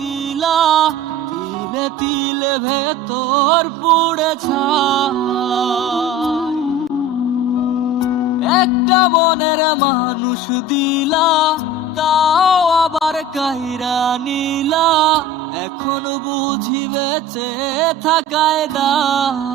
দিলা, তিলে তিলে ভেতর পুড়ে ছাই। একটা মনের মানুষ দিলা, তাও আবার কাহিরা নিলা, এখন বুঝি বেঁচে থাকায় দায়।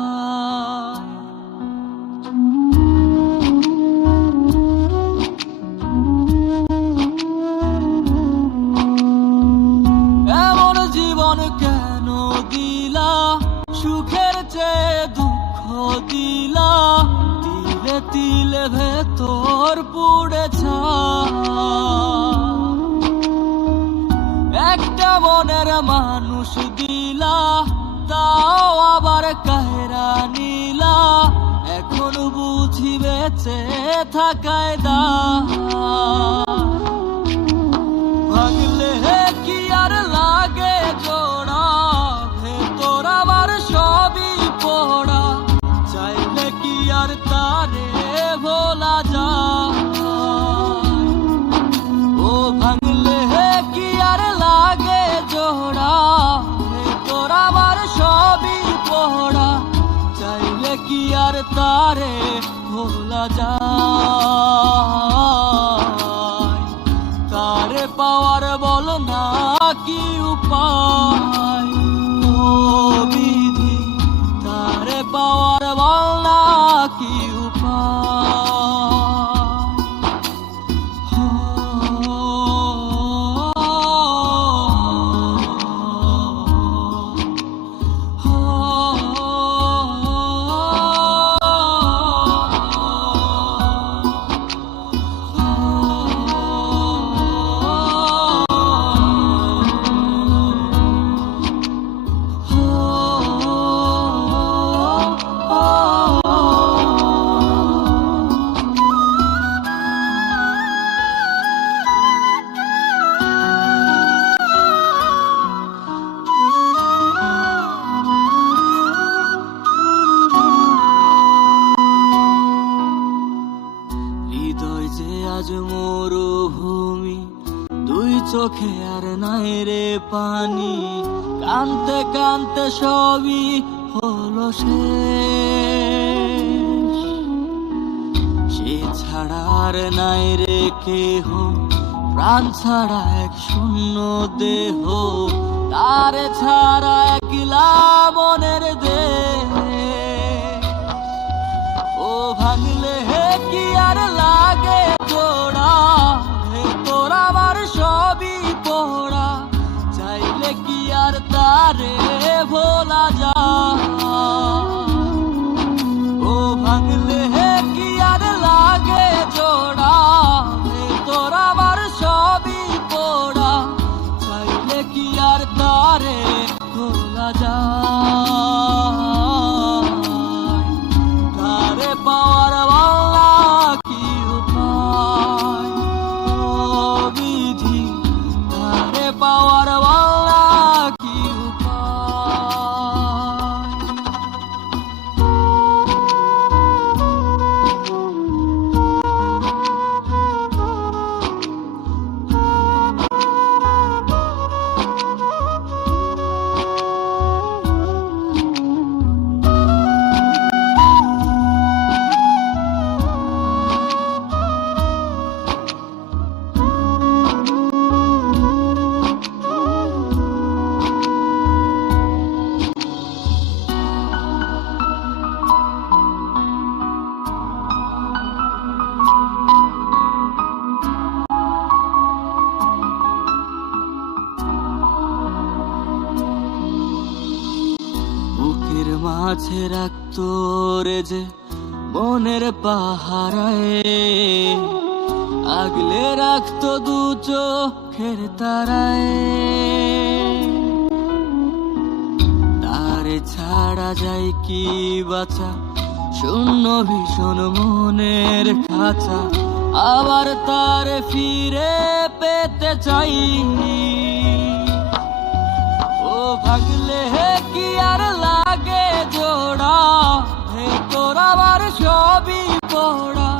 এমন জীবন কেন দিলা, সুখের চেয়ে দুঃখ দিলা, তিলে তিলে ভেতর পুড়ে ছাই। একটা মনের মানুষ দিলা, তাও আবার কাহেরা নিলা, এখন বুঝি বেঁচে থাকায় দায়। ভাঙলে কি আর লাগে জোড়া, ভেতর আমার সবই পোড়া, চাইলে কি আর তারে ভোলা যায়। ও ভাঙলে কি আর লাগে জোড়া, ভেতর আমার সবই পোড়া, চাইলে কি আর তারে ভোলা যায়। তারে পাওয়ার বল না কি উপায়, ও বিধি তারে পাওয়ার বল না কি উপায়। হৃদয় যে আজ মরুভূমি, দুই চোখে আর নাই রে পানি, কানতে কানতে সবই হলো শেষ। সে ছাড়া আর নাই রে কেহ, প্রাণ ছাড়া এক শূন্য দেহ, তারে ছাড়া একলা মনের দেহ। ও ভাঙলে কি আর লাগে জোড়া, ভেতর আমার সবই পোড়া, চাইলে কি আর তারে ভোলা যায়। ও ভাঙলে কি আর লাগে জোড়া, ভেতর আমার সবই পোড়া, চাইলে কি আর তারে ভোলা যায়। তারে পাওয়ার বাংলা কি উপায়, ও বিধি তারে পাওয়ার বাংলা কি উপায়। বুকের মাঝে রাখতো রে যে মনের পাহারায়, আগলে রাখতো দু চোখের তারায়। তারে ছাড়া যায় কি বাঁচা, শূন্য ভীষণ মনের খাঁচা, আবার তারে ফিরে পেতে চাই। ও ভাগলে কি আর লাগে জোড়া, ভেতর আমার সবই পোড়া,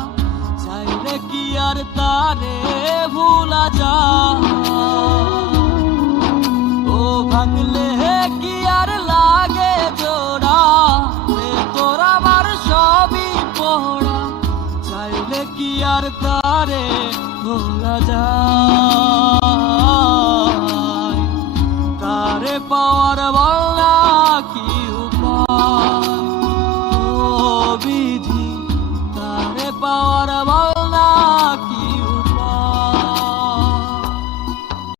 চাইলে কি আর তারে ভোলা যায়। ও থাকলে কি আর লাগে জোড়া, তোর আমার সবই পড়া, চাইলে কি আর তারে ভোলা যায়।